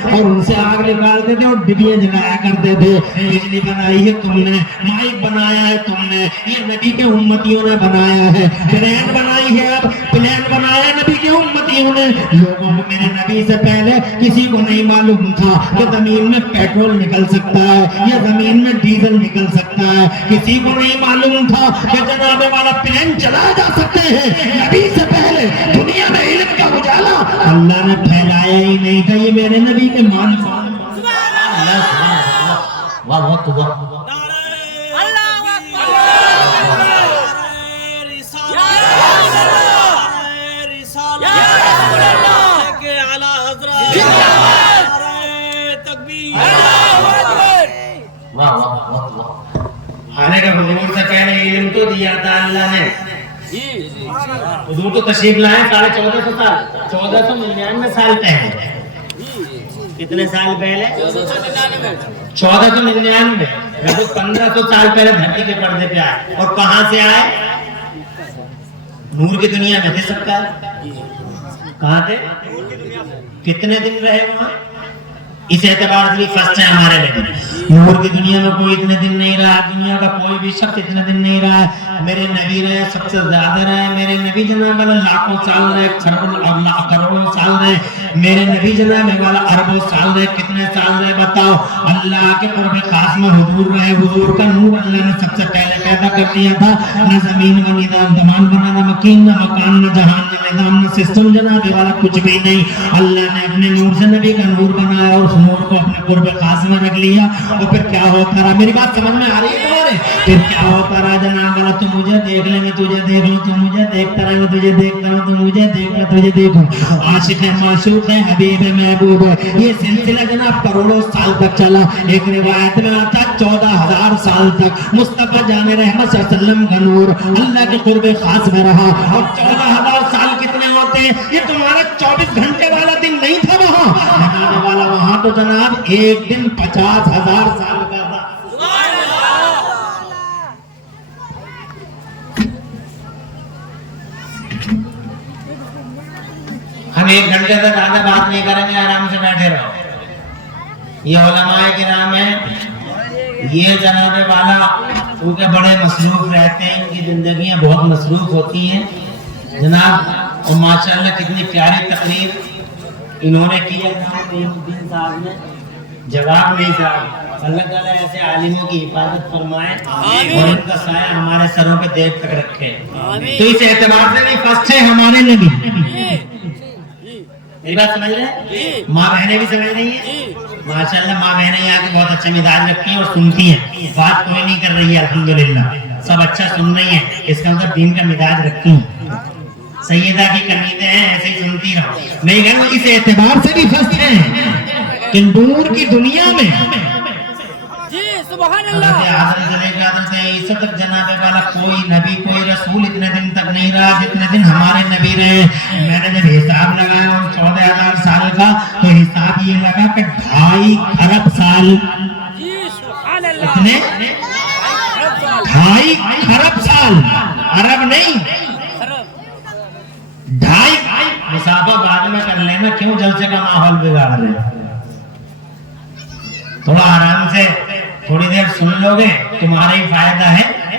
تھے اور ان سے آگ نکالتے تھے اور ڈبیاں جلایا کرتے تھے. بجلی بنائی ہے تم نے, مائک بنایا ہے تم نے, یہ نبی کے امتیوں نے بنایا ہے. پلین بنائی ہے, اب پلین بنایا ہے نبی کے امتیوں نے. لوگوں کو میرے نبی سے پہلے کسی کو نہیں معلوم تھا کہ زمین میں پیٹرول نکل سکتا ہے یا زمین میں ڈیزل نکل سکتا ہے. کسی کو نہیں معلوم تھا کہ جناب والا پلین چلایا جا سکتے ہیں. نبی سے پہلے دنیا میں علم کا اجالا اللہ نے پھیلایا ہی نہیں تھا. یہ میرے نبی کے مان آنے کا حضور سے پہلے علم تو دیا تھا اللہ نے. حضور تو تشریف لائے 1450 سال, 1499 سال پہلے. کتنے سال پہلے؟ 1499. 1500 سال پہلے دھرتی کے پردے پہ آئے. اور کہاں سے آئے؟ نور کی دنیا میں تھے سب کا. کہاں تھے؟ کتنے دن رہے وہاں؟ اس اعتبار سے بھی فرسٹ ہے ہمارے لیے. نور کی دنیا میں کوئی اتنے دن نہیں رہا, دنیا کا کوئی بھی شخص اتنے دن نہیں رہا. میرے نبی رہے, سب سے زیادہ رہے. میرے نبی جناب والا لاکھوں سال رہے, کروڑوں سال رہے. میرے نبی جناب والا اربوں سال رہے. کتنے سال رہے بتاؤ؟ اللہ کے قرب خاص میں حضور رہے. حضور کا نور اللہ نے سب سے پہلے پیدا کر دیا تھا. نہ زمین و نظام زمان بنا, نہ مکین, نہ مکان, نہ جہان, نہ نظام, نہ سسٹم جناب والا کچھ بھی نہیں. اللہ نے اپنے نور سے نبی کا نور بنایا اور نور کو اپنے قرب خاص میں رکھ لیا. اور پھر کیا ہوتا رہا؟ میری بات سمجھ میں آ رہی ہے تمہارے؟ پھر کیا ہوتا رہا جناب والا؟ تو مجھے دیکھ لیں گے, تجھے دیکھ لوں, تو مجھے دیکھتا رہے گا, تجھے دیکھتا ہوں, تو مجھے دیکھ لیں, تجھے دیکھوں. عاشق ہے, معشوق ہے, حبیب ہے, محبوب ہے. یہ سلسلہ جناب کروڑوں سال تک چلا. ایک روایت میں آتا 14,000 سال تک مصطفیٰ جان رحمت صلی اللہ علیہ وسلم کا نور اللہ کے قرب خاص میں رہا. اور 14,000 سال کتنے ہوتے ہیں؟ یہ تمہارا 24 گھنٹے والا دن نہیں تھا وہاں والا. وہاں تو جناب ایک دن 50,000 سال کا تھا. ہم ایک گھنٹے تک زیادہ بات نہیں کریں گے, آرام سے بیٹھے رہو. یہ علماء کرام ہیں, یہ جناب والا کیونکہ بڑے مصروف رہتے ہیں, ان کی زندگیاں بہت مصروف ہوتی ہیں جناب. اور ماشاءاللہ کتنی پیاری تقریر انہوں نے کی ہے. صاحب نے جواب نہیں تھا. اللہ تعالیٰ ایسے عالموں کی حفاظت فرمائے اور ان کا سایہ ہمارے سروں پہ دیر تک رکھے. تو اس اعتبار سے بھی فرسٹ ہے ہمارے نبی. میری بات سمجھ رہے ہیں؟ ماں بہنیں بھی سمجھ رہی ہیں ماشاءاللہ. ماں بہنیں یہاں کے بہت اچھے مزاج رکھتی ہیں اور سنتی ہیں. بات کوئی نہیں کر رہی ہے, الحمدللہ سب اچھا سن رہی ہیں. اس کا مطلب دین کا مزاج رکھتی ہیں. سیدہ کی کنیزیں ہیں, ایسے ہی سنتی رہو. نہیں کہنا اس اعتبار سے بھی فرسٹ ہیں کہ نور کی دنیا میں حضرت آدم سے لے کے حضرت عیسیٰ تک جناب والا کوئی نبی کوئی رسول اتنے دن تک نہیں رہا جتنے دن ہمارے نبی رہے. میں نے جب حساب لگایا 14,000 سال کا تو حساب یہ لگا کہ 2.5 ارب سال. اتنے 2.5 ارب سال, عرب نہیں 2.5. مسافہ بعد میں کر لینا, کیوں جلسے کا ماحول بگاڑ رہے ہیں. تھوڑا آرام سے تھوڑی دیر سن لو گے, تمہارا ہی فائدہ ہے.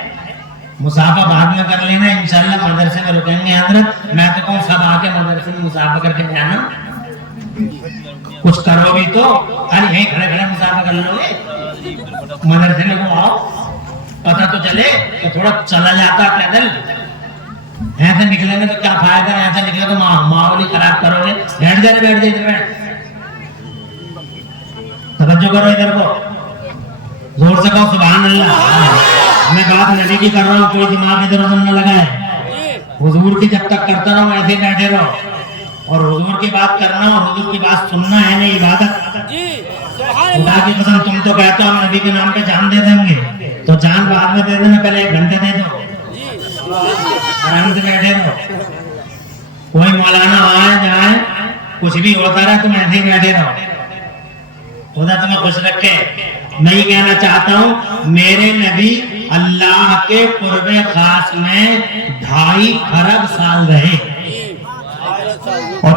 مسافہ بعد میں کر لینا, انشاءاللہ مدرسے میں رکیں گے. حضرت میں تو کہوں سب آ کے مدرسے میں مسافہ کر کے جانا. کچھ کرو بھی تو خالی یہیں کھڑے کھڑے مسافہ کر لو گے. مدرسے میں کو آؤ, پتہ تو چلے کہ تھوڑا چلا جاتا پیدل. ایسے نکلیں گے تو کیا فائدہ ہے, ایسے نکلے تو ماحول ہی خراب کرو گے. بیٹھ جائے ادھر بیٹھ. توجہ کرو ادھر کو, زور سے کہو سبحان اللہ. میں بات نبی کی کر رہا ہوں, کوئی دماغ ادھر ادھر نہ لگائے. حضور کی جب تک کرتا رہو ایسے بیٹھے رہو. اور حضور کی بات کرنا اور حضور کی بات سننا ہے نہیں عبادت. خدا کی قسم تم تو کہتے ہو ہم نبی کے نام پہ جان دے دیں گے, تو جان بعد میں دے دینا, پہلے 1 گھنٹے دے دو. آرام سے بیٹھے رہو. کوئی مولانا آئے جائے کچھ بھی ہوتا رہا تم ایسے ہی بیٹھے رہو. خدا تمہیں خوش رکھے. میں یہ کہنا چاہتا ہوں میرے نبی اللہ کے قرب خاص میں 2.5 ارب سال رہے. اور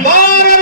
12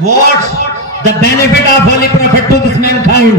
What's the benefit of holy prophet to this mankind?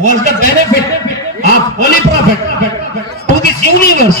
What's the benefit of holy prophet to this universe?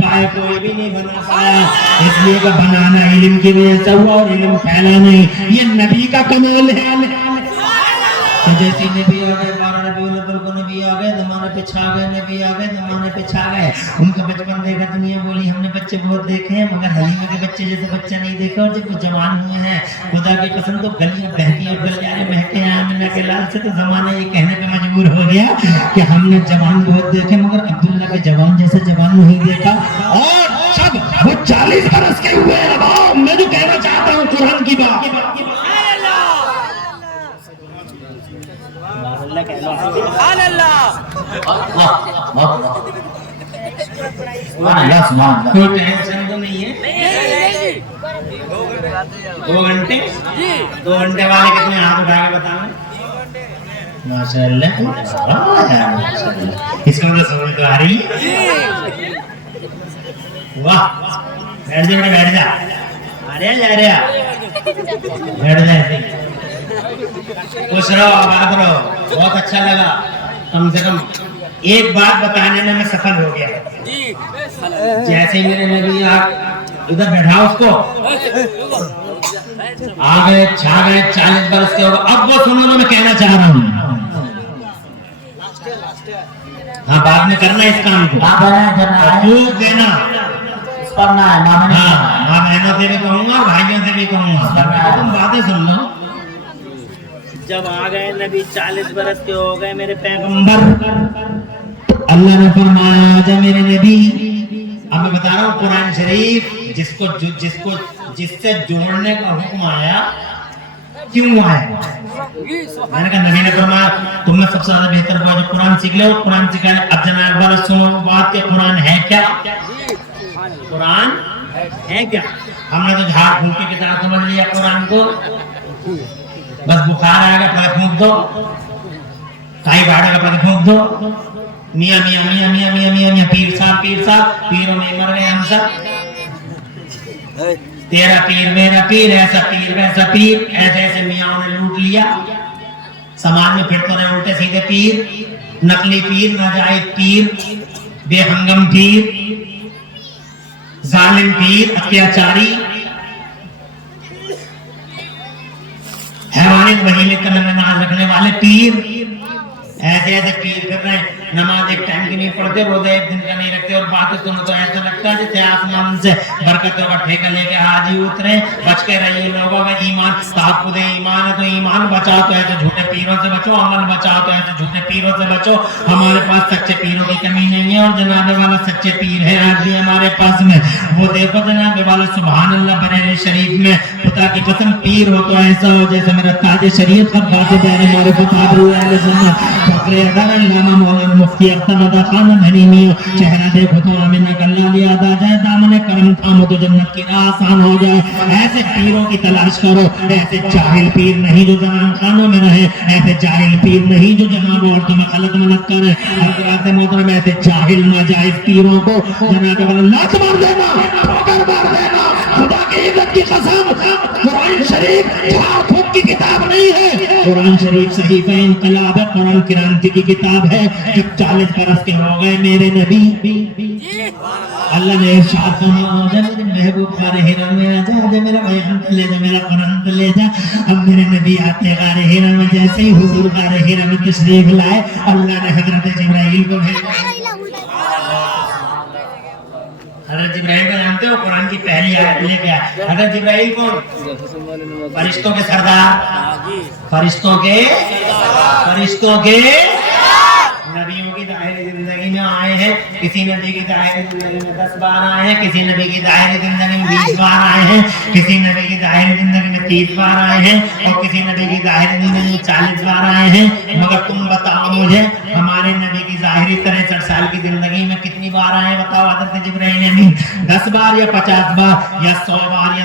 پائے، کوئی بھی نہیں بنا پایا، اس لیے کہ بنانا علم کی وجہ سے ہوا اور علم پھیلا نہیں، یہ نبی کا کمال ہے۔ تو جیسی نبی آ گئے، 12 ربیع الاول کو نبی آ گئے، زمانے پہ چھا گئے، نبی آ گئے، زمانے پہ چھا گئے۔ ان کا بچپن دیکھا، دنیا بولی ہم نے بچے بہت دیکھے ہیں مگر حلیمہ کے بچے جیسے بچہ نہیں دیکھا، اور جب وہ جوان ہوئے ہیں خدا کی قسم تو گلیاں بہتی اور گلیاں مہکے ہیں آمنہ کے لال سے، تو زمانہ یہ کہنے پہ مجبور ہو گیا کہ ہم نے جوان بہت دیکھے مگر عبداللہ کے جوان جیسے جوان نہیں دیکھا۔ اور جب وہ 40 برس کے ہوئے، اب میں جو کہنا چاہتا ہوں قرآن کی بات، سبحان اللہ کوئی ٹینشن تو نہیں ہے؟ 2 گھنٹے 2 گھنٹے والے کتنے ہاتھ اٹھا کے بتاؤں؟ ماشاءاللہ، اس کو تو سمجھ تو آ رہی ہے۔ واہ، بیٹھ جا بیٹا، بیٹھ جا، آ رہا جا رہا، بیٹھ جا ایسے ہی، خوش رہو، آباد رہو، بہت اچھا لگا، کم سے کم ایک بات بتانے میں سفل ہو گیا۔ جیسے میرے نبی ادھر بیٹھا اس کو آ گئے، چھا گئے، 40 برس کے ہو گئے، اب وہ سنو جو میں کہنا چاہ رہا ہوں۔ ہاں بعد میں کرنا اس کام کو، خوب دینا، ہاں ماں بہنوں سے بھی کہوں گا، بھائیوں سے بھی کہوں گا، تم باتیں سن لو۔ جب آ گئے نبی 40 برس کے ہو گئے میرے پیغمبر، اللہ نے فرمایا جا میرے نبی، اب میں بتا رہا ہوں قرآن شریف جس سے جوڑنے کا حکم آیا، کیوں آیا؟ میں نے کہا نبی نے فرمایا تم میں سب سے زیادہ بہتر ہوا جو قرآن سیکھ لے، قرآن سکھائے۔ اب جناب بار سنو بات کہ قرآن ہے کیا؟ قرآن ہے کیا؟ ہم نے تو جھاڑ پھونک کی کتاب سمجھ لیا قرآن کو، بس بخار آئے گا پہلے پھونک دو، کائی باڑے گا پہلے پھونک دو، میاں میاں میاں میاں میاں میاں میاں، پیر صاحب پیر صاحب، پیروں میں مر گئے ہم سب، تیرا پیر میرا پیر، ایسا پیر ویسا پیر، ایسے ایسے میاں نے لوٹ لیا، سماج میں پھر تو رہے الٹے سیدھے پیر، نقلی پیر، ناجائز پیر، بے ہنگم پیر، ظالم پیر، اتیاچاری، حیوانات وحیلے کا نماز رکھنے والے پیر، ایسے ایسے پیر کر رہے ہیں، نماز ایک ٹائم کی نہیں پڑھتے، روزہ ایک دن کا نہیں رکھتے، اور باتیں سنو تو ایسا لگتا ہے جیسے آسمان سے برکتوں کا ٹھیکہ لے کے حاجی اترے۔ بچ کے رہیے لوگوں کا ایمان، تحفظ ایمان ہے تو ایمان بچاؤ تو ایسے جھوٹے پیروں سے بچو، عمل بچاؤ تو ایسے جھوٹے پیروں سے بچو۔ ہمارے پاس سچے پیروں کی کمی نہیں ہے، اور جناب والا سچے پیر ہے آج بھی ہمارے پاس میں، وہ دیکھو جناب والا سبحان اللہ بریلی شریف میں خدا کی قسم پیر ہو تو ایسا ہو جیسے میرا تاج شریعت پر باتیں پیارے ہمارے کتاب روح اہل سنت فقر ادھر علامہ مولانا مفتی اختر ادا خان حنیمی، چہرہ دیکھو تو آمینہ کلہ لیا ادا جائے، دامن کرم تھامو تو جنت کی راہ آسان ہو جائے۔ ایسے پیروں کی تلاش کرو، ایسے جاہل پیر نہیں جو زنان خانوں میں رہے، ایسے جاہل پیر نہیں جو جناب عورتوں میں غلط ملت کرے، حضرات محترم ایسے جاہل ناجائز پیروں کو جناب لات مار دینا، ٹھوکر مار دینا، خدا کی عزت کی قسم قرآن شریف جھاڑ پھونک کی کتاب نہیں ہے، قرآن شریف صحیفہ انقلاب ہے، قرآن کرانتی کی کتاب ہے۔ جب 40 برس کے ہو گئے میرے نبی، اللہ نے ارشاد فرمایا جا میرے محبوب غار ہرا میں آ جا، جا میرا بیان لے جا، میرا قرآن لے جا۔ اب میرے نبی آتے غار ہرا میں، جیسے ہی حضور غار ہرا میں تشریف لائے، اللہ نے حضرت جبرائیل کو بھیجا۔ حضرت جبرائیل کو جانتے ہو قرآن کی پہلی آیت لے کے آئے۔ حضرت جبرائیل کون؟ فرشتوں کے سردار، فرشتوں کے نبیوں کی ظاہری زندگی میں آئے ہیں، کسی نبی کی ظاہری زندگی میں 10 بار آئے ہیں، کسی نبی کی ظاہری زندگی میں 20 بار آئے ہیں، کسی نبی کی ظاہری زندگی میں 30 بار آئے ہیں، اور کسی نبی کی ظاہری زندگی میں 40 بار آئے ہیں۔ مگر تم بتاؤ مجھے ہمارے نبی کی ظاہری 63 سال کی زندگی میں کتنی بار آئے؟ بتاؤ حضرت جبرائیل امین، 10 بار یا 50 بار یا 100 بار یا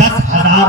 10,000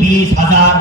20,000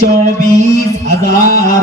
24,000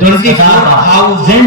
24,000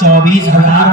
24,000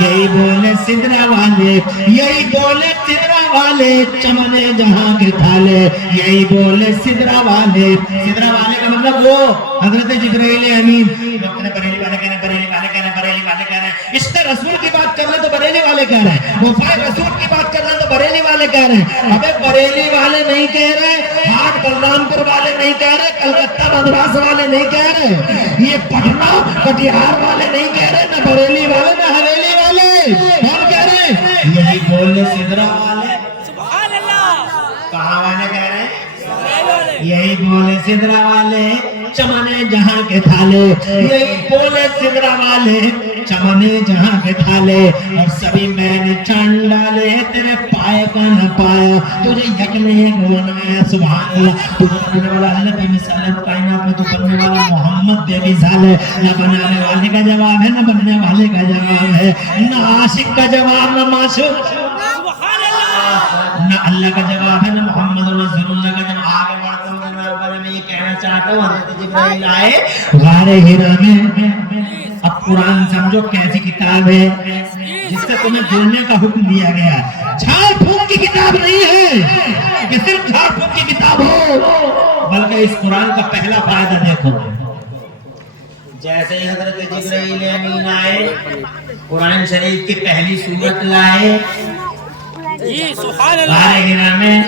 یہی بولے سدرا والے، یہی بولے سدرا والے چمنے جہاں کے تھالے، یہی بولے سدرا والے۔ سدرا والے کا مطلب وہ حضرت جبرائیل امین۔ بریلی والے کہہ رہے ہیں، بریلی والے کہہ رہے ہیں، بریلی والے کہہ رہے ہیں، عشق رسول کی بات کر رہے تو بریلی والے کہہ رہے ہیں، وفا رسول کی بات کر رہے تو بریلی والے کہہ رہے ہیں۔ ابے بریلی والے نہیں کہہ رہے، ہاٹ بلرام پور والے نہیں کہہ رہے، کلکتہ مدراس والے نہیں کہہ رہے، یہ پٹنہ کٹیہار والے نہیں کہہ رہے، نہ بریلی والے نہ حویلی والے۔ کون کہہ رہے ہیں؟ یہی بولے سدرا والے۔ سبحان اللہ، کہاں والے کہہ رہے ہیں؟ والے یہی بولے سدرا والے چمنے جہاں کے تھالے، یہی بولے سدرا والے چمنے جہاں کے تھالے، اور سبھی میں نے چاند ڈالے تیرے پائے کا نہ پایا، تجھے یک نہیں بنایا۔ سبحان اللہ، تو بنانے والا اللہ بے مثال ہے، کائنات میں تو بننے والا محمد بے مثال ہے۔ نہ بنانے والے کا جواب ہے، نہ بننے والے کا جواب ہے، نہ عاشق کا جواب، نہ معشوق، سبحان اللہ، نہ اللہ کا جواب ہے، نہ محمد رسول اللہ کا جواب۔ آگے بڑھتا ہوں، میں یہ کہنا چاہتا ہوں، حضرت جبرائیل آئے غار حرا میں۔ اب قرآن سمجھو کیسی کتاب ہے جس سے تمہیں جڑنے کا حکم دیا گیا ہے۔ جھاڑ پھونک کی کتاب نہیں ہے کہ صرف جھاڑ پھونک کی کتاب ہو، بلکہ اس قرآن کا پہلا فائدہ دیکھو۔ جیسے ہی حضرت جبرائیل امین آئے، قرآن شریف کی پہلی سورت لائے جی سبحان اللہ، غار حرا میں،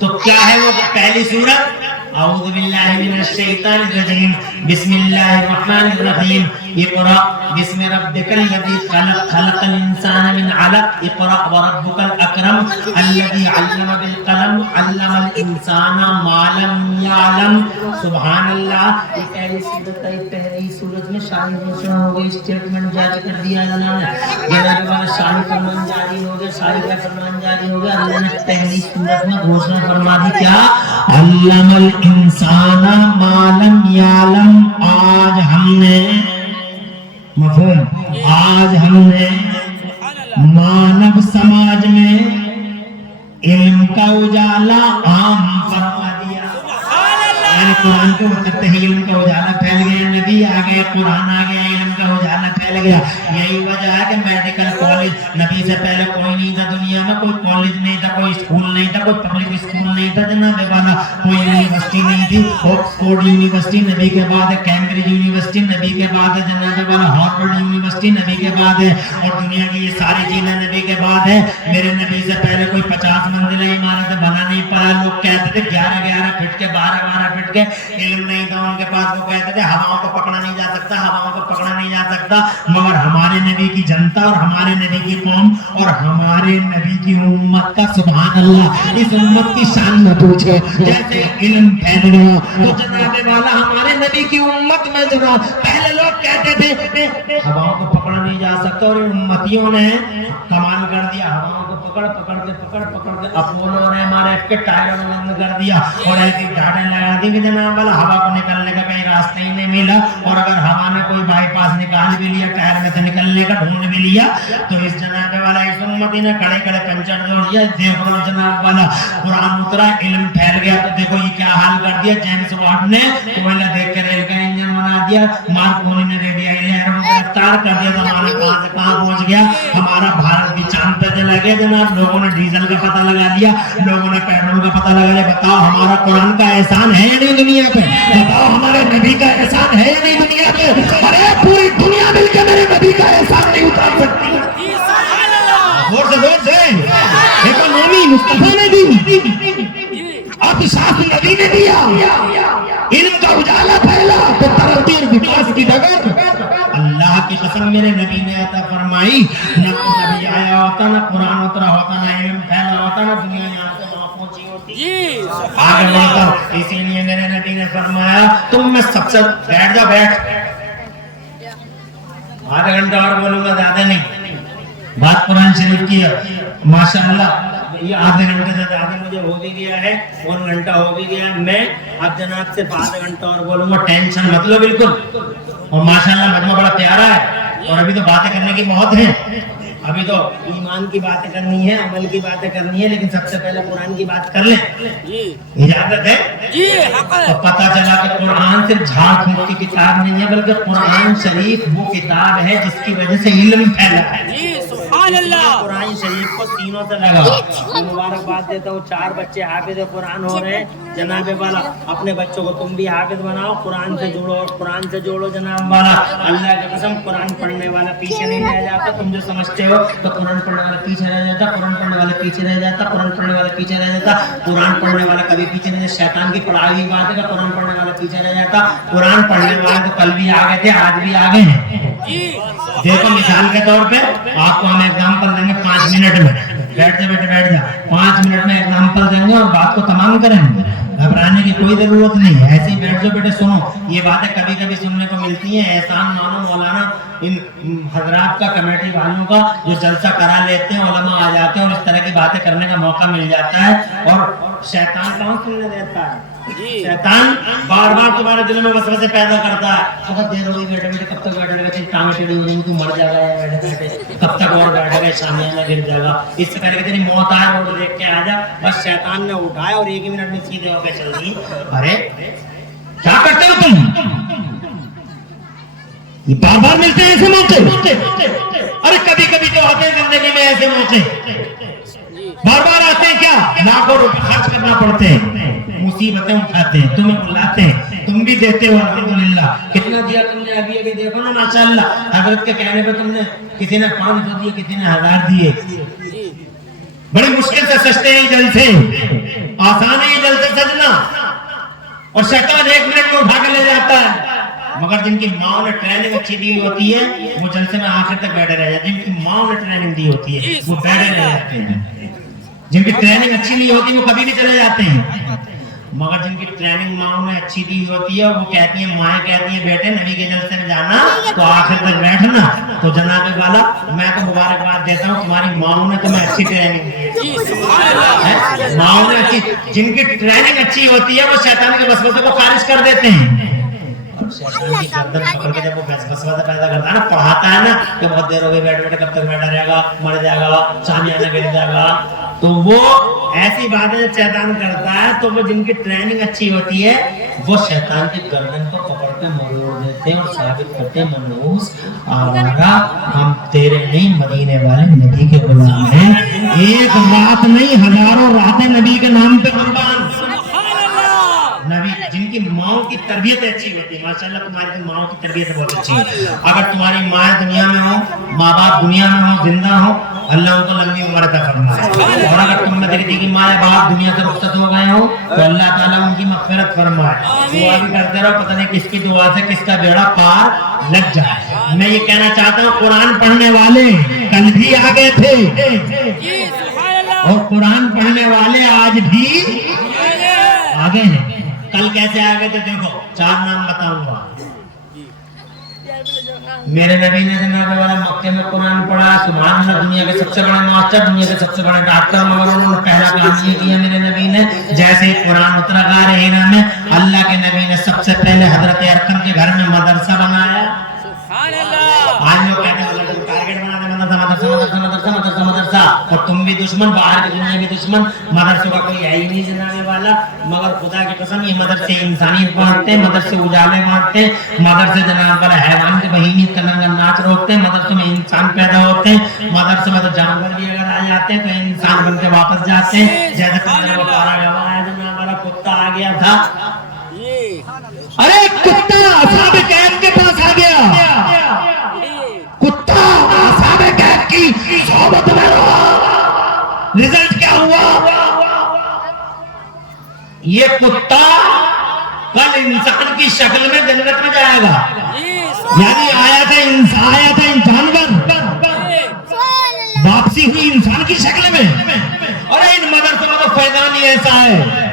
تو کیا ہے وہ پہلی سورت؟ اعوذ باللہ من الشیطان الرجیم، بسم اللہ الرحمن الرحیم، اقرأ بسم ربک الذی خلق، خلق الانسان من علق، اقرأ وربک الاکرم الذی علم بالقلم، علم الانسان ما لم یعلم۔ سبحان اللہ، یہ پہلی سورت ہے، پہلی سورت میں شاہی گھوشنا ہو گئی، اسٹیٹمنٹ جاری کر دیا جناب نے، جناب والا شاہی فرمان جاری ہو گیا، شاہی کا فرمان جاری ہو گیا۔ اللہ نے پہلی سورت میں گھوشنا فرما دی، کیا؟ علم الانسان ما لم یعلم۔ آج ہم نے مفہوم، آج ہم نے مانو سماج میں علم کا اجالا عام فرما دیا۔ یعنی قرآن کو کرتے ہی علم کا اجالا پھیل گیا، نبی آ گئے، قرآن آ گیا، علم کا اجالا پھیل گیا۔ یہی وجہ ہے کہ میڈیکل کالج، نبی سے پہلے کوئی نہیں تھا دنیا میں، کوئی کالج نہیں تھا، کوئی اسکول نہیں تھا، کوئی پبلک اسکول نہیں تھا جناب والا، کوئی یونیورسٹی نہیں تھی۔ آکسفورڈ یونیورسٹی نبی کے بعد ہے، کیمبرج یونیورسٹی نبی کے بعد ہے جناب والا، ہارورڈ یونیورسٹی نبی کے بعد ہے، اور دنیا کی یہ ساری چیزیں نبی کے بعد ہے۔ میرے نبی سے پہلے کوئی 50 منزلیں عمارتیں بنا نہیں پایا۔ لوگ کہتے تھے 11 فٹ کے، 12 فٹ کے، علم نہیں تھا ان کے پاس۔ وہ کہتے تھے ہواؤں کو پکڑا نہیں جا سکتا، ہواؤں کو پکڑا نہیں جا سکتا۔ مگر ہمارے نبی کی جنتا اور ہمارے نبی کی قوم اور ہمارے نبی کی امت کا، سبحان اللہ، اس امت کی شان نہ پوچھے، جیسے علم پھیل گیا تو جناب والا ہمارے نبی کی امت میں جناب پہلے لوگ کہتے تھے ہواؤں کو پکڑا نہیں جا سکتا، اور امتیوں نے کمال کر دیا، ہواؤں کو پکڑ کے اپولو نے ہمارے کے ٹائروں میں بند کر دیا، اور ایسی ڈھاڑیں لگا دی کہ جناب والا ہوا کو نکلنے کا کہیں راستہ ہی نہیں ملا۔ اور اگر ہوا نے کوئی بائی پاس نکال بھی لیا، ٹائر میں سے نکلنے کا ڈھونڈ بھی لیا، تو اس جناب والا اس امتی نے کڑے پنچر جوڑ دیا۔ دیکھ لو جناب والا، قرآن اترا، علم پھیل گیا، تو دیکھو یہ کیا حال کر دیا۔ جیمس واٹ نے کوئلہ دیکھ کے ریل کا انجن بنا دیا، مارکونی نے ریڈیائی لہر کو گرفتار کر دیا، تو ہمارا کہاں سے کہاں پہنچ گیا، ہمارا بھارت بھی چاند پہ چلا گیا جناب۔ لوگوں نے ڈیزل کا پتہ لگا لیا، لوگوں نے پیٹرول کا پتہ لگا لیا۔ بتاؤ ہمارا قرآن کا احسان ہے یا نہیں دنیا پہ؟ بتاؤ ہمارے نبی کا احسان ہے یا نہیں دنیا پہ؟ ارے پوری دنیا مل کے میرے نبی کا احسان نہیں اتار سکتی۔ زور سے اکانومی مصطفیٰ نے دی، اب شاست نبی نے دیا، علم کا اجالا پھیلا تو ترقی اور وکاس کی ڈگر اللہ کی قسم میرے نبی نے عطا فرمائی۔ نہ نبی آیا ہوتا، نہ قرآن اترا ہوتا، نہ علم پھیلا ہوتا، نہ دنیا یہاں سے وہاں پہنچی ہوتی۔ جی آگے بڑھتا ہوں، اسی لیے میرے نبی نے فرمایا تم میں سب سے بیٹھ جاؤ، بیٹھ، آدھا گھنٹہ اور بولوں گا، زیادہ نہیں۔ بات قرآن شریف کی ہے، ماشاءاللہ یہ آدھے گھنٹے سے زیادہ مجھے ہو بھی گیا ہے، 1 گھنٹہ ہو بھی گیا ہے۔ میں اب جناب سے آدھا گھنٹہ اور بولوں گا، ٹینشن مت لو بالکل۔ اور ماشاءاللہ مجمع بڑا پیارا ہے، اور ابھی تو باتیں کرنے کی بہت ہیں، ابھی تو ایمان کی باتیں کرنی ہے, عمل کی باتیں کرنی ہے, لیکن سب سے پہلے قرآن کی بات کر لیں. جی اجازت ہے؟ جی حق ہے. تو پتہ چلا کہ قرآن صرف جھاڑ پھونک کی کتاب نہیں ہے, بلکہ قرآن شریف وہ کتاب ہے جس کی وجہ سے علم پھیلا ہے. جی سبحان اللہ. قرآن شریف کو سینوں سے لگا. مبارکباد دیتا ہوں, 4 بچے حافظ قرآن ہو رہے ہیں. جناب والا اپنے بچوں کو تم بھی حافظ بناؤ, قرآن سے جوڑو اور قرآن سے جوڑو. جناب والا اللہ کی قسم قرآن پڑھنے والا پیچھے نہیں رہ جاتا. تم جو سمجھتے ہو تو قرآن پڑھنے والا پیچھے رہ جاتا, قرآن پڑھنے والا پیچھے رہ جاتا, قرآن پڑھنے والا پیچھے رہ جاتا. قرآن پڑھنے والا کبھی پیچھے نہیں, شیطان کی پڑھائی ہوئی بات ہے کہ قرآن پڑھنے والا پیچھے رہ جاتا. قرآن پڑھنے والے تو کل بھی آگے تھے, آج بھی آگے ہیں. دیکھو مثال کے طور پہ آپ کو ہم ایگزامپل دیں گے 5 منٹ میں. بیٹھ جا بیٹے, بیٹھ جا. 5 منٹ میں ایگزامپل دیں گے اور بات کو تمام کریں گے. گھبرانے کی کوئی ضرورت نہیں ہے, ایسے ہی بیٹھ جاؤ بیٹے, سنو. یہ باتیں کبھی کبھی سننے کو ملتی ہیں. احسان مانو مولانا ان حضرات کا, کمیٹی والوں کا, جو جلسہ کرا لیتے ہیں, علماء آ جاتے ہیں اور اس طرح کی باتیں کرنے کا موقع مل جاتا ہے. اور شیطان کہاں سننے دیتا ہے؟ شیطان بار بار تمہارے دل میں وسوسے پیدا کرتا ہے. بہت دیر ہوئی بیٹھے بیٹھے, کب تک بیٹھے گا, ٹانگیں ٹیڑھی ہو جائیں گی, تو مر جائے گا بیٹھے بیٹھے, کب تک اور بیٹھے گا, شامیانہ گر جائے گا. اس سے پہلے کہ تیری موت آئے اور دیکھ کے آ جا. بس شیطان نے اٹھایا اور 1 ہی منٹ میں سیدھے ہو کے چل دی. ارے کیا کرتے ہو تم؟ یہ بار بار ملتے ہیں ایسے موقع. ارے کبھی کبھی تو آتے ہیں زندگی میں ایسے موقع, بار بار آتے ہیں. کیا لاکھوں روپے خرچ کرنا پڑتے ہیں, مصیبتیں اٹھاتے ہیں, تمہیں بلاتے ہیں, تم بھی دیتے ہو. الحمدللہ کتنا دیا تم نے. ابھی دیکھو نا ماشاءاللہ, حضرت کے کہنے پہ تم نے, کسی نے 500 دیے, کسی نے 1000 دیے. بڑی مشکل سے سجتے ہیں جلسے, آسان ہے یہ جلسے سجنا, اور شیطان 1 منٹ میں اٹھا کے لے جاتا ہے. مگر جن کی ماں نے ٹریننگ اچھی دی ہوتی ہے وہ جلسے میں آخر تک بیٹھے رہ جاتے ہیں. جن کی ماں نے ٹریننگ دی ہوتی ہے وہ بیٹھے رہ جاتے ہیں. جن کی ٹریننگ اچھی نہیں ہوتی وہ کبھی بھی چلے جاتے ہیں. مگر جن کی ٹریننگ ماں نے اچھی دی ہوتی ہے وہ کہتی ہیں, مائیں کہتی ہیں بیٹے نبی کے جلسے میں جانا تو آخر تک بیٹھنا. تو جناب والا میں تو مبارکباد دیتا ہوں, تمہاری ماں نے تمہیں اچھی ٹریننگ دی ہے. ماں نے اچھی, جن کی ٹریننگ اچھی ہوتی ہے وہ شیطان کے وسوسے کو خارج کر دیتے ہیں. شیطان کی گردن پکڑ کے جب وہ وسوسہ پیدا کرتا ہے نا, پڑھاتا ہے نا کہ بہت دیر ہو گئی, بیٹھ بیٹھے کب تک بیٹھا رہے گا, مر جائے گا, شامیانہ گر جائے گا. تو وہ ایسی باتیں شیطان کرتا ہے. تو وہ جن کی ٹریننگ اچھی ہوتی ہے وہ شیطان کی گردن کو پکڑ کے موڑ دیتے ہیں اور ثابت کرتے ہیں منحوس آوارہ, ہم تیرے نہیں مدینے والے نبی کے غلام ہیں. 1 رات نہیں, ہزاروں راتیں نبی کے نام پہ قربان. نبی جن کی ماں کی تربیت اچھی ہوتی ہے, ماشاءاللہ تمہاری ماں کی تربیت بہت اچھی ہے. اگر تمہاری ماں دنیا میں ہو, ماں باپ دنیا میں ہو, زندہ ہو, اللہ ان کو لمبی عمر عطا فرمائے. اور اگر تم میں دیکھی کی ماں باپ دنیا سے رخصت ہو گئے ہو تو اللہ تعالیٰ ان کی مغفرت فرمائے. دعا بھی کرتے رہو, پتہ نہیں کس کی دعا سے کس کا بیڑا پار لگ جائے. میں یہ کہنا چاہتا ہوں, قرآن پڑھنے والے کل بھی آگے تھے اور قرآن پڑھنے والے آج بھی آگے ہیں. کل کیسے آگے تھے دیکھو, 4 نام بتاؤں گا. میرے نبی نے جناب والا مکے میں قرآن پڑھا. سبحان اللہ, دنیا کے سب سے بڑے ماسٹر, دنیا کے سب سے بڑے ڈاکٹر, مگر انہوں نے پہلا کام یہ کیا میرے نبی نے, جیسے ہی قرآن اترا غار ہیرا میں, اللہ کے نبی نے سب سے پہلے حضرت ارقم کے گھر میں مدرسہ بنایا. آج لوگ کہتے ہیں ٹارگیٹ بنا دے, مدرسہ, اور تم بھی دشمن, باہر کی دنیا بھی دشمن, مدرسوں کا کوئی ہے ہی نہیں جناب والا. مگر خدا کی قسم یہ مدرسے انسانیت بانٹتے ہیں, مدرسے اجالے بانٹتے ہیں, مدرسے جناب والا حیوان کی بہیمیت کا ننگا ناچ روکتے ہیں. مدرسوں میں انسان پیدا ہوتے ہیں, مدرسے میں تو جانور بھی اگر آ جاتے ہیں تو انسان بن کے واپس جاتے ہیں. جیسے تمہارے وہ پارا گواہ ہے جناب والا, کتا آ گیا تھا. ارے کتا اصحاب کہف کے پاس آ گیا, کتا اصحاب کہف کی صحبت میں رہا. رزلٹ کیا ہوا؟ یہ کتا کل انسان کی شکل میں جنت میں جائے گا. یعنی آیا تھا جانور, واپسی ہوئی انسان کی شکل میں. اور ان مدرسوں کا تو فیضان ہی ایسا ہے,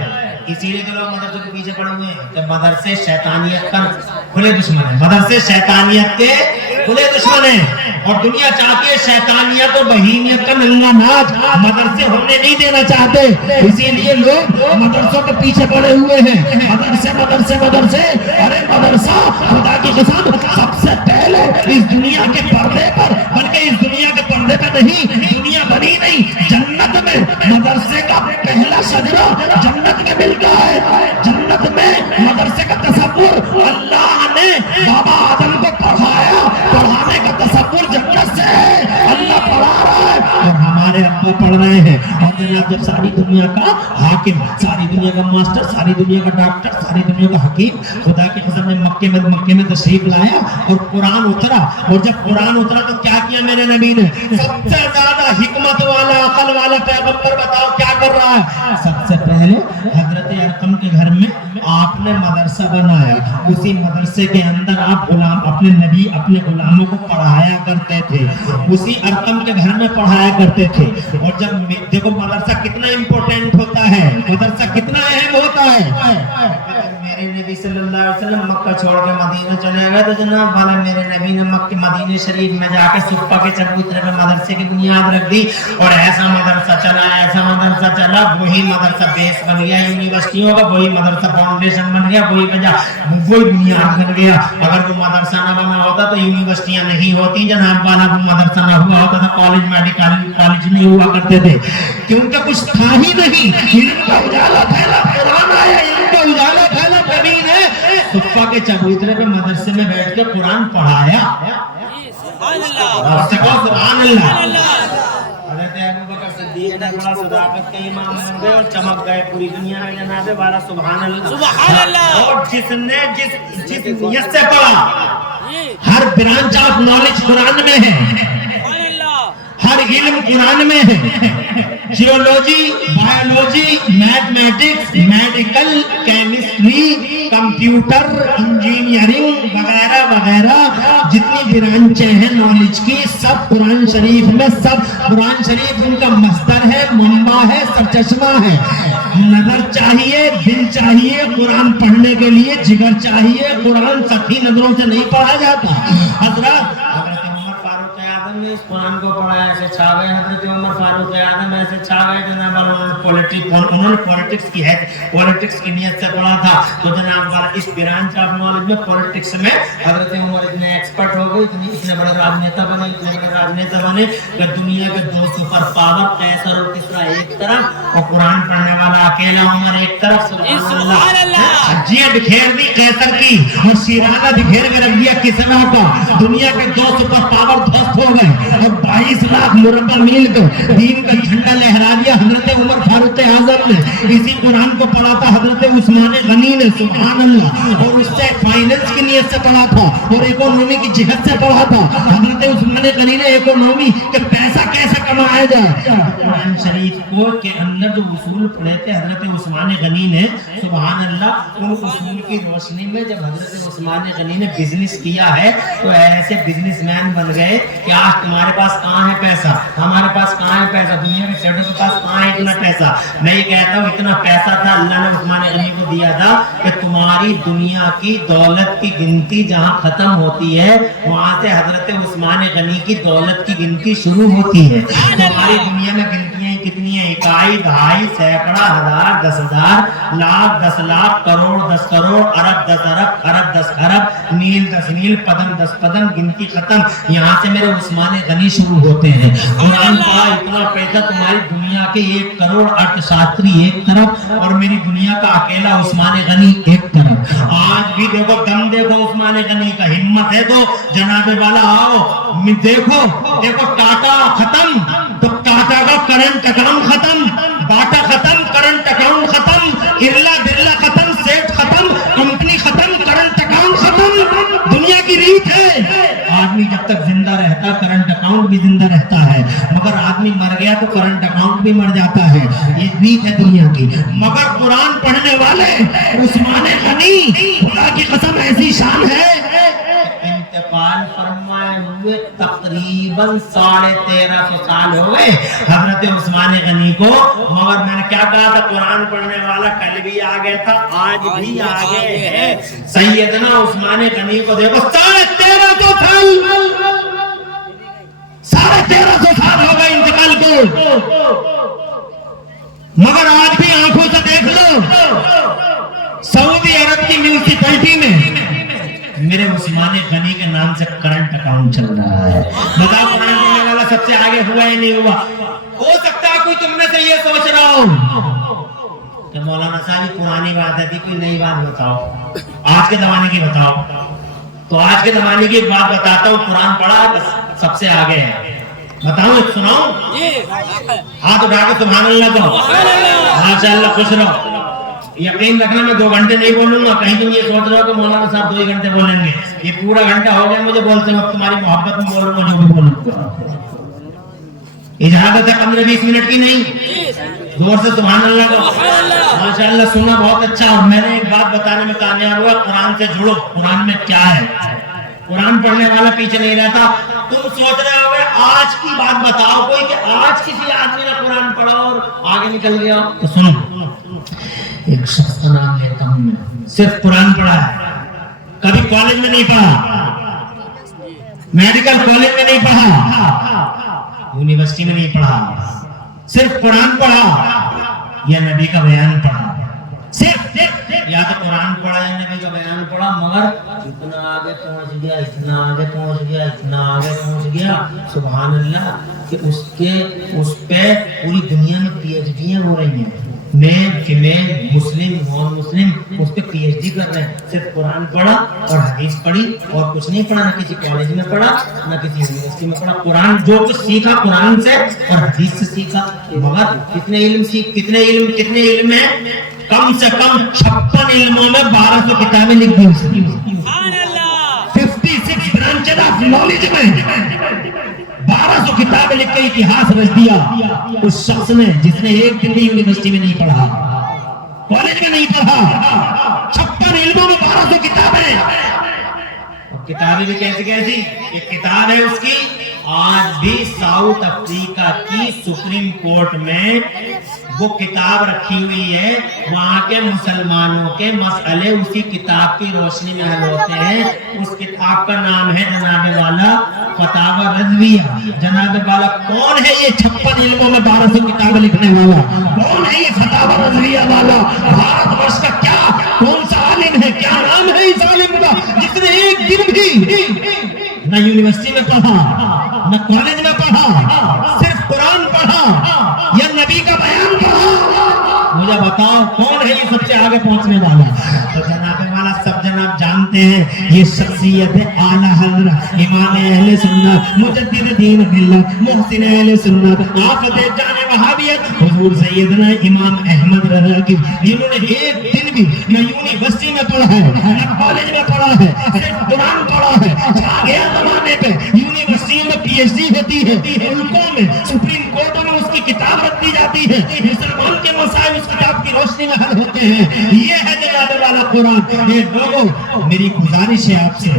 اسی لیے تو لوگ مدرسوں کے پیچھے پڑے ہوئے ہیں کہ مدرسے شیطانیت کا کھلے دشمن ہیں. مدرسے شیطانیت کے کھلے دشمن ہیں, اور دنیا چاہتی ہے شیطانیت اور بہیمیت کا ننگا ناچ. مدرسے ہونے نہیں دینا چاہتے, اسی لیے لوگ مدرسوں کے پیچھے پڑے ہوئے ہیں. مدرسے. ارے مدرسہ خدا کی قسم سب سے پہلے اس دنیا کے پردے پر بلکہ کہ اس دنیا کے پردے پہ نہیں، دنیا بنی نہیں، جنت میں مدرسے کا پہلا شجرہ جنت میں ملتا ہے، جنت میں مدرسے کا تصور اللہ نے بابا آدم کو پڑھایا، پڑھانے کا تصور جنت سے ہے، اللہ پڑھا رہا ہے اور ہمارے ابا پڑھ رہے ہیں۔ اور جناب جب ساری دنیا کا حاکم، ساری دنیا کا ماسٹر، ساری دنیا کا ڈاکٹر، ساری دنیا کا حکیم خدا کی قسم مکے میں تشریف لایا اور قرآن اترا، اور جب قرآن اترا تو کیا کیا میرے نبی نے؟ سب سے زیادہ حکمت والا عقل والا پیغمبر بتاؤ کیا کر رہا ہے؟ سب سے پہلے حضرت ارقم کے گھر میں آپ نے مدرسہ بنایا، اسی مدرسے کے اندر آپ اپنے نبی اپنے غلاموں کو پڑھایا کرتے تھے، اسی ارقم کے گھر میں پڑھایا کرتے تھے۔ اور جب دیکھو مدرسہ کتنا امپورٹنٹ ہوتا ہے، مدرسہ کتنا اہم ہوتا ہے۔ میرے نبی صلی اللہ علیہ وسلم مکہ چھوڑ کے مدینہ چلے گئے تو جناب والا میرے نبی نے مکہ مدینہ شریف میں جا کے صفہ کے چبوترے پہ مدرسے کی بنیاد رکھ دی، اور ایسا مدرسہ چلا، وہی مدرسہ بیس بن گیا یونیورسٹیوں کا، وہی مدرسہ فاؤنڈیشن بن گیا، وہی بنیاد بن گیا۔ اگر وہ مدرسہ نہ بنا ہوتا تو یونیورسٹیاں نہیں ہوتی جناب والا، وہ مدرسہ نہ ہوا ہوتا تو کالج میڈیکل کالج نہیں ہوا کرتے تھے، کیونکہ کچھ تھا ہی نہیں۔ علم کا اجالا پھیلا، قرآن آیا، علم کا اجالا پھیلا، نبی نے صفہ کے چبوترے پہ مدرسے میں بیٹھ کے قرآن پڑھایا۔ سبحان اللہ، سبحان اللہ۔ حضرت ابوبکر صدیق نے بڑا صداقت کے امام بن گئے اور چمک گئے پوری دنیا میں جناب والا سبحان اللہ، سبحان اللہ۔ اور جس نے جس نیت سے پڑھا، ہر برانچ آف نالج قرآن میں ہے، سبحان اللہ، ہر علم قرآن میں ہے، geology, biology, mathematics, medical, chemistry, computer, engineering وغیرہ وغیرہ جتنی برانچیں ہیں نالج کی، سب قرآن شریف میں، سب قرآن شریف ان کا مصدر ہے، منبع ہے، سرچشمہ ہے۔ نظر چاہیے، دل چاہیے قرآن پڑھنے کے لیے، جگر چاہیے، قرآن سطحی نظروں سے نہیں پڑھا جاتا۔ حضرت فاروق اعظم نے اس قرآن کو پڑھا، ایسے چھا گئے حضرت عمر فاروق اعظم، ایسے چھا گئے جناب، انہوں نے پولیٹکس کی ہے، پولیٹکس کی نیت سے پڑھا تھا تو جناب والا اس برانچ آف نالج میں پولیٹکس میں حضرت عمر اتنے ایکسپرٹ ہو گئے، اتنے بڑے راجنیتا بنے کہ دنیا کے 2 سپر پاور قیصر اور کسریٰ ایک طرف اور قرآن پڑھنے والا اکیلا عمر ایک طرف۔ سبحان اللہ، حجیاں بکھیر دی قیصر کی اور شیرازہ بکھیر کے رکھ دیا کسریٰ کا، دنیا کے 2 سپر پاور دھوست ہو گئے اور 22 لاکھ مربع میل کو دین کا جھنڈا لہرا دیا حضرت عمر فاروق اعظم نے۔ اسی قرآن کو پڑھا تھا حضرت عثمان غنی نے، سبحان اللہ، اور اس سے فائننس کی نیت سے پڑھا تھا اور اکونومی کی جہت سے پڑھا تھا حضرت عثمان غنی نے، اکونومی کہ پیسہ کیسے کمایا جائے۔ قرآن شریف کو کے اندر جو اصول پڑھے تھے حضرت عثمان غنی نے، سبحان اللہ، ان اصول کی روشنی میں جب حضرت عثمان غنی نے بزنس کیا ہے تو ایسے بزنس مین بن گئے کہ آج تمہارے پاس کہاں ہے پیسہ، ہمارے پاس کہاں ہے پیسہ، دنیا کے سیٹوں کے پاس کہاں ہے اتنا پیسہ۔ میں یہ کہتا ہوں اتنا پیسہ تھا اللہ نے عثمان غنی کو دیا تھا کہ تمہاری دنیا کی دولت کی گنتی جہاں ختم ہوتی ہے وہاں سے حضرت عثمان غنی کی دولت کی گنتی شروع ہوتی ہے۔ تمہاری دنیا میں گنتیاں کتنی ہیں؟ اکائی، دہائی، سینکڑا، ہزار، 10,000، لاکھ، 10 لاکھ، کروڑ، 10 کروڑ، ارب، 10 ارب، خرب، 10 خرب، میل، 10 میل، قدم، 10 قدم، گنتی ختم۔ یہاں سے میرے عثمان غنی شروع ہوتے ہیں۔ قرآن پڑھا، اتنا پیسہ، تمہاری دنیا کے 1 کروڑ ارتھ شاستری ایک طرف اور میری دنیا کا اکیلا عثمان غنی ایک طرف۔ آج بھی دیکھو دم، دیکھو عثمان غنی کا، ہمت ہے تو جناب والا آؤ دیکھو، دیکھو ٹاٹا ختم تو ٹاٹا کا کرنٹ اکاؤنٹ ختم، باٹا ختم، کرنٹ اکاؤنٹ ختم، ارلا برلا ختم، سیٹ ختم، کمپنی ختم، کرنٹ اکاؤنٹ ختم۔ دنیا کی ریت ہے، آدمی جب تک زندہ رہتا کرنٹ اکاؤنٹ بھی زندہ رہتا ہے، مگر آدمی مر گیا تو کرنٹ اکاؤنٹ بھی مر جاتا ہے، یہ ریت ہے دنیا کی۔ مگر قرآن پڑھنے والے عثمان غنی، خدا کی قسم ایسی شان ہے، انتقال فرمائے ہوئے تقریباً 1350 سال ہو گئے حضرت عثمان غنی کو، مگر میں نے کیا کہا تھا، قرآن پڑھنے والا کل بھی آگے تھا، آج بھی آگے ہے۔ سیدنا عثمان غنی کو دیکھو 1350 سال، 1350 سال ہو گئے انتقال کو، مگر آج بھی آنکھوں سے دیکھ لو سعودی عرب کی میونسپلٹی میں میرے عثمان غنی کے نام سے کرنٹ اکاؤنٹ چل رہا ہے۔ بتاؤ قرآن سب سے آگے ہوا ہی نہیں ہوا. ہو سکتا ہے کوئی تم میں سے یہ سوچ رہا ہو کہ مولانا صاحب یہ پرانی بات ہے, کوئی نئی بات بتاؤ, آج کے زمانے کی بتاؤ. تو آج کے زمانے کی ایک بات بتاتا ہوں, قرآن پڑھا ہے سب سے آگے ہے. بتاؤں سناؤں؟ ہاتھ اٹھا کے سبحان اللہ کہو. ماشاء اللہ, خوش رہو. یقین رکھنا میں 2 گھنٹے نہیں بولوں گا. کہیں تم یہ سوچ رہے ہو کہ مولانا صاحب 2 ہی گھنٹے بولیں گے. یہ پورا گھنٹہ ہو گیا مجھے بولتے وقت, تمہاری محبت میں بولوں گا جو بھی بولوں گا. اجازت ہے 15-20 منٹ کی نہیں. زور سے سبحان اللہ کہو. ماشاء اللہ, سنا بہت اچھا. اور میں نے ایک بات بتانے میں کامیاب ہوا, قرآن سے جڑو. قرآن میں کیا ہے؟ قرآن پڑھنے والا پیچھے نہیں رہتا. تم سوچ رہے ہو آج کی بات بتاؤ کوئی کہ آج کسی آدمی نے قرآن پڑھا اور آگے نکل گیا. تو سنو, ایک شخص کا نام لیتا ہوں میں, صرف قرآن پڑھا ہے, کبھی کالج میں نہیں پڑھا, میڈیکل کالج میں نہیں پڑھا, یونیورسٹی میں نہیں پڑھا, صرف قرآن پڑھا یا نبی کا بیان پڑھا. صرف یا تو قرآن پڑھا یا نبی کا بیان پڑھا, مگر اتنا آگے پہنچ گیا, اتنا آگے پہنچ گیا, اتنا آگے پہنچ گیا سبحان اللہ کہ اس پہ پوری دنیا میں پی ایچ ڈیاں ہو رہی ہیں. میل فیمیل مسلم نان مسلم اس پہ پی ایچ ڈی کر رہے ہیں. صرف قرآن پڑھا اور حدیث پڑھی اور کچھ نہیں پڑھا, نہ کسی کالج میں پڑھا نہ کسی یونیورسٹی میں پڑھا. قرآن جو کچھ سیکھا قرآن سے اور حدیث سے سیکھا. مگر کتنے علم ہیں, کم سے کم 56 علموں میں 1200 کتابیں لکھ دی اس کی. 56 برانچز آف نالج میں 1200 کتابیں لکھ کے اتہاس رچ دیا اس شخص نے جس نے ایک دن بھی یونیورسٹی میں نہیں پڑھا, کالج میں نہیں پڑھا. 56 علموں میں 1200 کتابیں. اور کتابیں بھی کیسی ایک کتاب ہے اس کی آج بھی ساؤتھ افریقہ کی سپریم کورٹ میں وہ کتاب رکھی ہوئی ہے. وہاں کے مسلمانوں کے مسئلے اسی کتاب کی روشنی میں حل ہوتے ہیں. اس کتاب کا نام ہے جناب والا فتاوی رضویہ. جناب والا کون ہے یہ 56 علموں میں 1200 کتابیں لکھنے والا؟ کون ہے یہ فتاوی رضویہ والا؟ بھارت ورش کا کیا کون سا عالم ہے, کیا نام ہے اس عالم کا جس نے ایک دن بھی نہ یونیورسٹی میں پڑھا نہ کالج میں پڑھا, صرف قرآن پڑھا یا نبی کا بیان پڑھا؟ مجھے بتاؤ کون ہے یہ سب سے آگے پہنچنے والا؟ تو جناب والا سب جناب جانتے ہیں یہ شخصیت ہے اعلیٰ حضرت امام اہل سنت مجدد دین ملت محسن اہل سنت آفت جان وہابیت حضور سیدنا امام احمد رضا کی, جنہوں نے ایک دن بھی نہ یونیورسٹی میں پڑھا ہے نہ کالج میں پڑھا ہے, صرف قرآن پڑھا ہے. چھا گیا زمانے پہ یونیورسٹی میں پی ایچ ڈی ہوتی ہے, ملکوں میں سپریم کورٹوں میں اس کی کتاب رکھ دی جاتی ہے, مسلمان کے مسائل اس کتاب کی روشنی میں حل ہوتے ہیں. یہ ہے جناب والا قرآن. یہ لوگوں میری گزارش ہے آپ سے,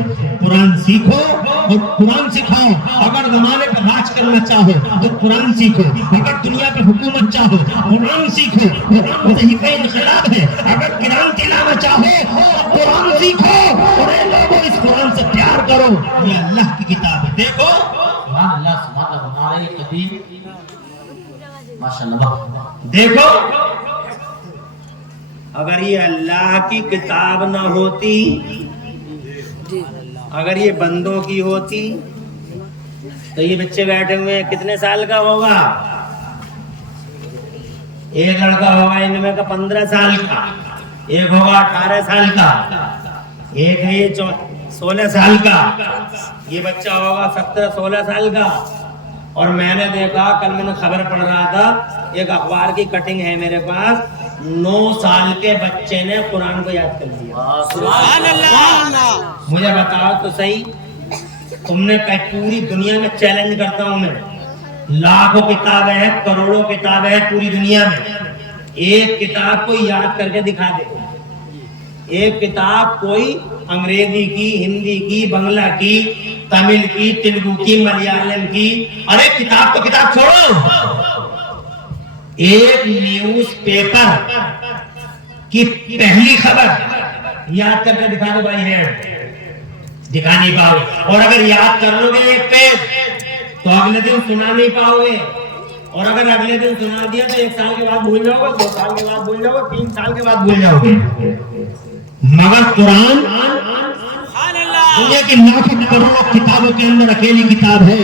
قرآن سیکھو اور قرآن سکھاؤ. اگر زمانے پر راج کرنا چاہو تو قرآن سیکھو, اگر دنیا پہ حکومت چاہو قرآن سیکھو. قرآن صحیح انقلاب ہے. اگر قرآن تلاوت چاہو قرآن سیکھو اور اے لوگوں اس قرآن سے پیار کرو. یہ اللہ کی کتاب ہے. دیکھو سبحان اللہ سبحان اللہ ہمارے قدیم ماشاءاللہ. دیکھو اگر یہ اللہ کی کتاب نہ ہوتی, اگر یہ بندوں کی ہوتی تو یہ بچے بیٹھے ہوئے کتنے سال کا ہوگا؟ ایک لڑکا ہوگا ان میں کا 15 سال کا, ایک ہوگا 18 سال کا, ایک ہے یہ 16 سال کا, یہ بچہ ہوگا 17-16 سال کا. اور میں نے دیکھا کل میں نے خبر پڑھ رہا تھا ایک اخبار کی کٹنگ ہے میرے پاس, 9 سال کے بچے نے قرآن کو یاد کر لیا. سبحان اللہ. مجھے بتاؤ تو صحیح, تم نے پوری دنیا میں چیلنج کرتا ہوں میں, لاکھوں کتابیں ہیں, کروڑوں کتابیں ہیں پوری دنیا میں, ایک کتاب کو یاد کر کے دکھا دے. ایک کتاب کوئی انگریزی کی, ہندی کی, بنگلہ کی, تمل کی, تیلگو کی, ملیالم کی, ارے کتاب تو کتاب چھوڑو, ایک نیوز پیپر کی پہلی خبر یاد کر کے دکھا دو بھائی, ہیڈ دکھا نہیں پاؤ. اور اگر یاد کر لو گے ایک پیج تو اگلے دن سنا نہیں پاؤ گے, اور اگر اگلے دن سنا دیا تو 1 سال کے بعد بھول جاؤ گے, 2 سال کے بعد بھول جاؤ گے, 3 سال کے بعد بھول جاؤ گے. مگر قرآن دنیا کی لاکھوں کروڑوں کتابوں کے اندر اکیلی کتاب ہے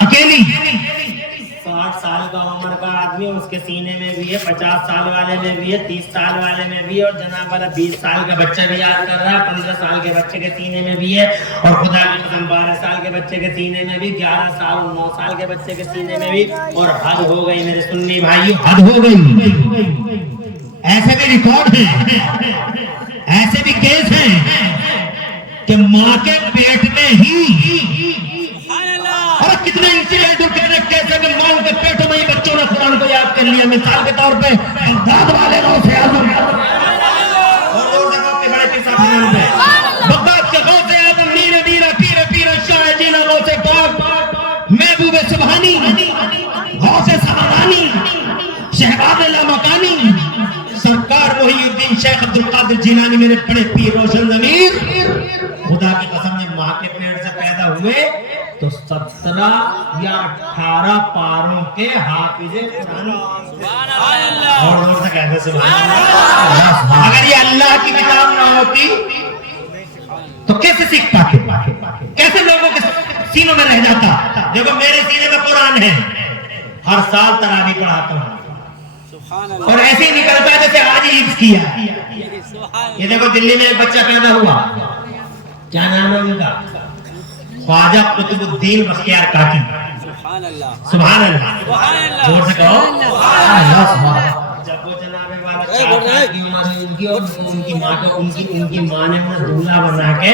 اکیلی 60 سال کا عمر کا آدمی اس کے سینے میں بھی ہے، 50 سال والے میں بھی ہے، 30 سال والے میں بھی ہے، اور جناب والا 20 سال کا بچہ بھی یاد کر رہا ہے، 15 سال کے بچے کے سینے میں بھی ہے، اور خدا کی قسم 12 سال کے بچے کے سینے میں بھی، 11 سال اور 9 سال کے بچے کے سینے میں بھی، اور حد ہو گئی میرے سنی بھائی، حد ہو گئی. ایسے بھی ریکارڈ ہیں، ایسے بھی کیس ہیں کہ ماں کے پیٹ میں ہی، اور کتنے انسیڈنٹ ہوتے ہیں کیسے کہ ماں کے پیٹ میں ہی بچوں نے قرآن کو یاد کر لیا. مثال کے طور پہ بغداد والے غوث اعظم، بغداد کے غوث اعظم میر میر پیر پیر شاہ جینا غوث پاک محبوب سبحانی غوث سمدانی شہباز لامکانی سرکار محی الدین شیخ عبد القادر جیلانی میرے بڑے پیر روشن ضمیر. خدا کی قسم جب ماں کے پیٹ سے پیدا ہوئے تو 17 یا 18 پاروں کے حافظ قرآن، اور سے کہتے سبحان اللہ. اگر یہ اللہ کی کتاب نہ ہوتی تو کیسے سیکھ پاتے، کیسے لوگوں کے سینوں میں رہ جاتا. دیکھو میرے سینے میں قرآن ہے، ہر سال تراویح پڑھاتا ہوں، اور ایسے ہی نکلتا ہے جیسے آج ہی حفظ کیا. یہ دیکھو دلی میں ایک بچہ پیدا ہوا، کیا نام ہے ان کا؟ خواجہ قطب الدین بختیار کاکی. سبحان اللہ، زور سے کہو سبحان اللہ. جب وہ جناب والا کی عمر ان کی اور ان کی ماں کو ان کی ماں نے دولہا بنا کے،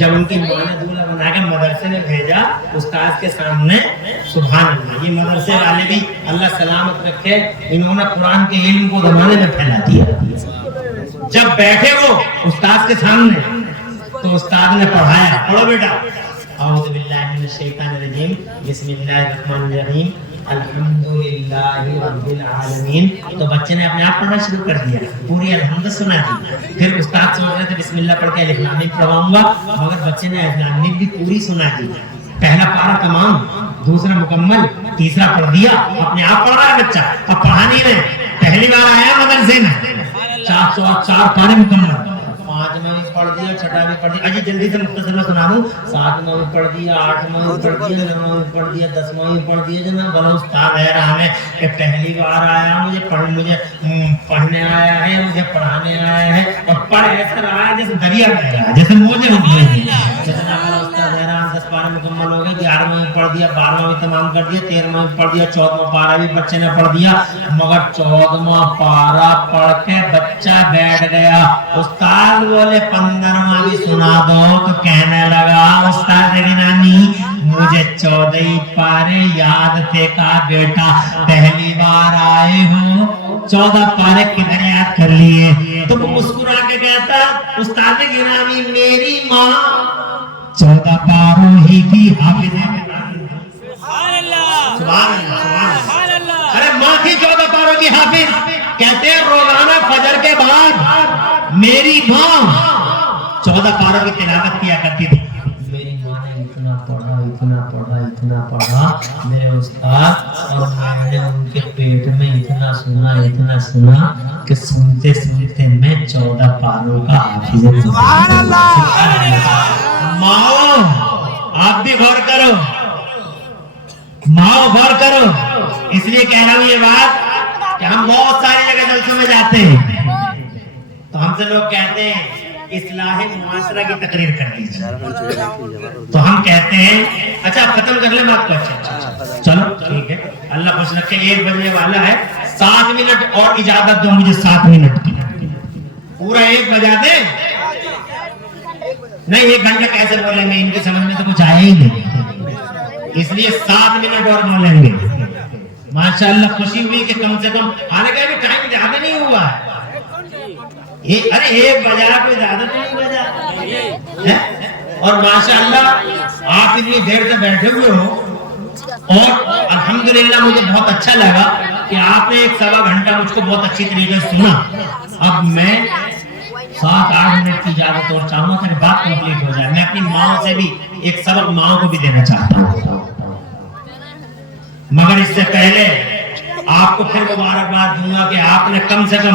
جب ان کی ماں نے دولہا بنا کے مدرسے میں بھیجا استاد کے سامنے، سبحان اللہ. یہ مدرسے والے بھی اللہ سلامت رکھے، انہوں نے قرآن کے علم کو زمانے میں پھیلا دیا. جب بیٹھے وہ استاد کے سامنے تو استاد نے پڑھایا، پڑھو بیٹا، اعوذ باللہ من الشیطان الرجیم، بسم اللہ الرحمن الرحیم، الحمدللہ رب العالمین. تو بچے نے اپنے آپ پڑھنا شروع کر دیا، پوری الحمد سنا دی. پھر استاد سوچ رہے تھے بسم اللہ پڑھ کے الف لام میم پڑھاؤں گا، مگر بچے نے الف لام میم بھی پوری سنا دی. پہلا پارہ تمام، دوسرا مکمل، تیسرا پڑھ دیا. اپنے آپ پڑھ رہا ہے بچہ، اب پڑھانی میں پہلی بار آیا مدرسے میں، 4 پارے مکمل، 5واں بھی پڑھ دیا، 6واں بھی پڑھ دیا. اجی جلدی سے مختصر میں سنا دوں، 7واں بھی پڑھ دیا، 8واں بھی پڑھ دیا، 9واں بھی پڑھ دیا، 10واں بھی پڑھ دیا. جناب بلا استاد ہے رہا ہے کہ پہلی بار آیا، مجھے پڑھنے آیا ہے، مجھے پڑھانے آیا ہے، اور پڑھ ایسا رہا ہے جیسے دریا بہ رہا ہے، جیسے موجیں اٹھ رہی ہیں. جناب استاد ہے رہا، 10 پارے مکمل ہو گئے، 11واں بھی پڑھ دیا، 12واں بھی تمام کر دیا، 13واں بھی پڑھ دیا، 14واں پارہ بھی بچے نے پڑھ دیا. مگر 14واں پارہ پڑھ کے بچہ بیٹھ گیا. استاد بولے 15واں بھی سنا دو. تو کہنے لگا استاد گرامی مجھے 14 پارے یاد تھے. کا بیٹا پہلی بار آئے ہو، 14 پارے کدھر یاد کر لیے؟ تو وہ مسکرا کے کہتا استاد گرامی میری ماں 14 پاروں ہی کی حافظ ہے. سبحان اللہ، سبحان اللہ. ارے ماں تھی 14 پاروں کی حافظ. کہتے ہیں روزانہ فجر کے بعد میری ماں 14 پاروں کی تلاوت کیا کرتی تھی. میری ماں نے اتنا پڑھا، اتنا پڑھا، اتنا پڑھا میرے استاد، اور میں نے ان کے پیٹ میں اتنا سنا کہ سنتے سنتے میں 14 پاروں کا حافظ ہوں. سبحان اللہ. ماؤں آپ بھی غور کرو، ماؤں غور کرو. اس لیے کہہ رہا ہوں یہ بات کہ ہم بہت ساری جگہ جلسوں میں جاتے ہیں تو ہم سے لوگ کہتے ہیں اصلاح معاشرہ کی تقریر کر دیجیے، تو ہم کہتے ہیں اچھا ختم کر لیں بات کو. اچھا چلو ٹھیک ہے، اللہ خوش رکھے. 1 بجنے والا ہے، 7 منٹ اور اجازت دو مجھے، 7 منٹ کی. پورا 1 بجا دیں؟ نہیں، 1 گھنٹہ کیسے بولیں گے، ان کی سمجھ میں تو کچھ آیا ہی نہیں، اس لیے 7 منٹ اور بولیں گے. ماشاءاللہ خوشی ہوئی کہ کم سے کم، حالانکہ ابھی ٹائم زیادہ نہیں ہوا ہے. ارے 1 بجا کوئی زیادہ نہیں بجا. اور ماشاءاللہ آپ اتنی دیر سے بیٹھے ہوئے ہو، اور الحمدللہ مجھے بہت اچھا لگا کہ آپ نے 1 سوا گھنٹہ مجھ کو بہت اچھی طریقے سے سنا. اب میں 7-8 منٹ کی اجازت اور چاہوں گا کہ بات کمپلیٹ ہو جائے. میں اپنی ماں سے بھی ایک سبق ماں کو بھی دینا چاہتا ہوں، مگر اس سے پہلے آپ کو پھر مبارکباد دوں گا کہ آپ نے کم سے کم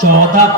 14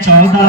14